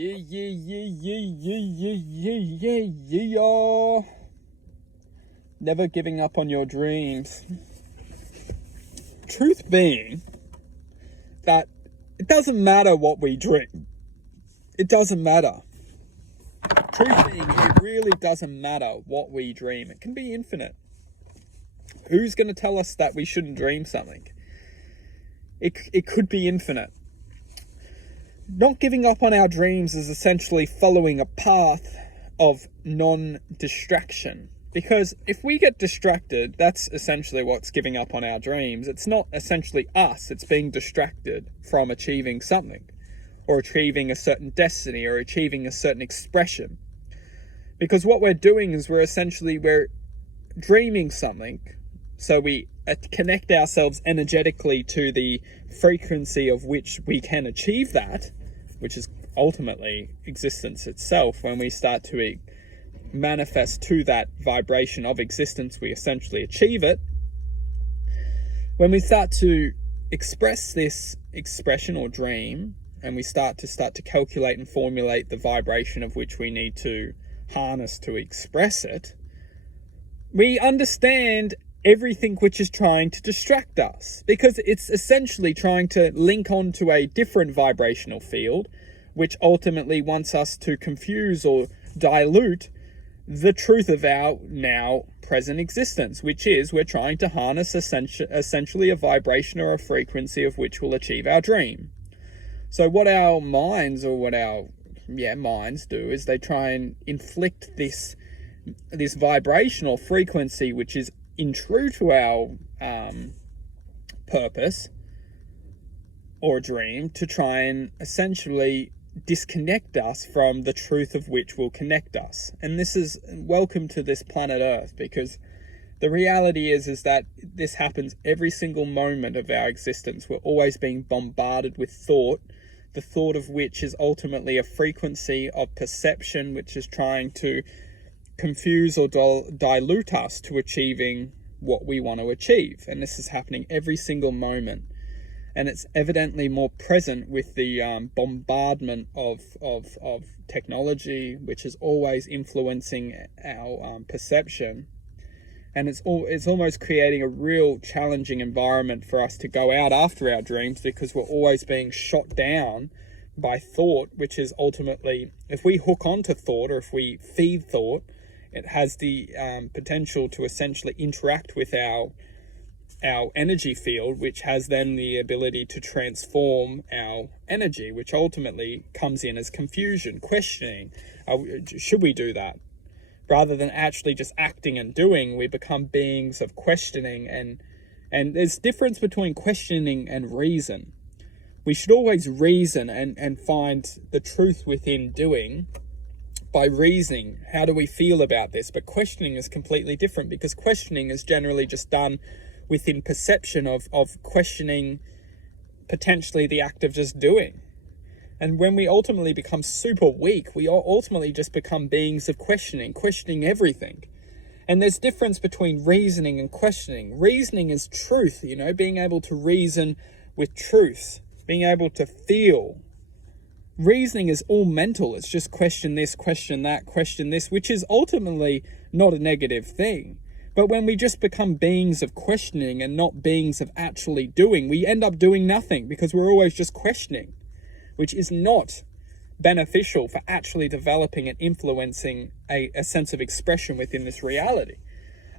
Yeah. Never giving up on your dreams. Truth being that it doesn't matter what we dream. It doesn't matter. Truth being, it really doesn't matter what we dream. It can be infinite. Who's going to tell us that we shouldn't dream something? It could be infinite. Not giving up on our dreams is essentially following a path of non-distraction. Because if we get distracted, that's essentially what's giving up on our dreams. It's not essentially us, it's being distracted from achieving something, or achieving a certain destiny, or achieving a certain expression. Because what we're doing is we're dreaming something, so we connect ourselves energetically to the frequency of which we can achieve that, which is ultimately existence itself. When we start to manifest to that vibration of existence, we essentially achieve it. When we start to express this expression or dream, and we start to calculate and formulate the vibration of which we need to harness to express it, we understand everything which is trying to distract us, because it's essentially trying to link onto a different vibrational field, which ultimately wants us to confuse or dilute the truth of our now present existence, which is we're trying to harness essentially a vibration or a frequency of which will achieve our dream. So what our minds, or what our minds do, is they try and inflict this vibrational frequency which is true to our purpose or dream, to try and essentially disconnect us from the truth of which will connect us. And this is welcome to this planet Earth, because the reality is that this happens every single moment of our existence. We're always being bombarded with thought, the thought of which is ultimately a frequency of perception which is trying to confuse or dilute us to achieving what we want to achieve. And this is happening every single moment. And it's evidently more present with the bombardment of technology, which is always influencing our perception. And it's almost creating a real challenging environment for us to go out after our dreams, because we're always being shot down by thought, which is ultimately, if we hook onto thought, or if we feed thought, it has the potential to essentially interact with our energy field, which has then the ability to transform our energy, which ultimately comes in as confusion, questioning. Should we do that? Rather than actually just acting and doing, we become beings of questioning. And there's difference between questioning and reason. We should always reason and find the truth within doing by reasoning. How do we feel about this? But questioning is completely different, because questioning is generally just done within perception of questioning, potentially the act of just doing. And when we ultimately become super weak, we ultimately just become beings of questioning everything. And there's difference between reasoning and questioning. Reasoning is truth, being able to reason with truth, being able to feel. Reasoning is all mental. It's just question this, question that, question this, which is ultimately not a negative thing. But when we just become beings of questioning and not beings of actually doing, we end up doing nothing, because we're always just questioning, which is not beneficial for actually developing and influencing a sense of expression within this reality.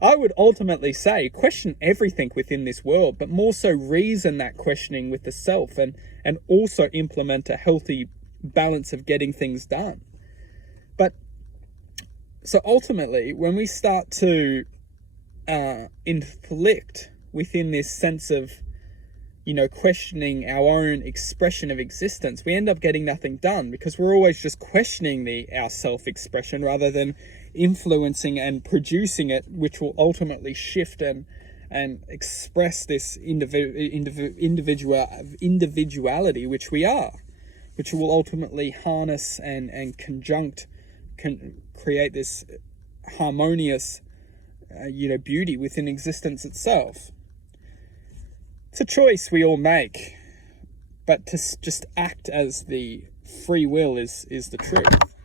I would ultimately say question everything within this world, but more so reason that questioning with the self, and also implement a healthy balance of getting things done. But so ultimately, when we start to inflict within this sense of questioning our own expression of existence, we end up getting nothing done, because we're always just questioning our self-expression rather than influencing and producing it, which will ultimately shift and express this individuality which we are, which will ultimately harness and create this harmonious beauty within existence itself. It's a choice we all make, but to just act as the free will is the truth.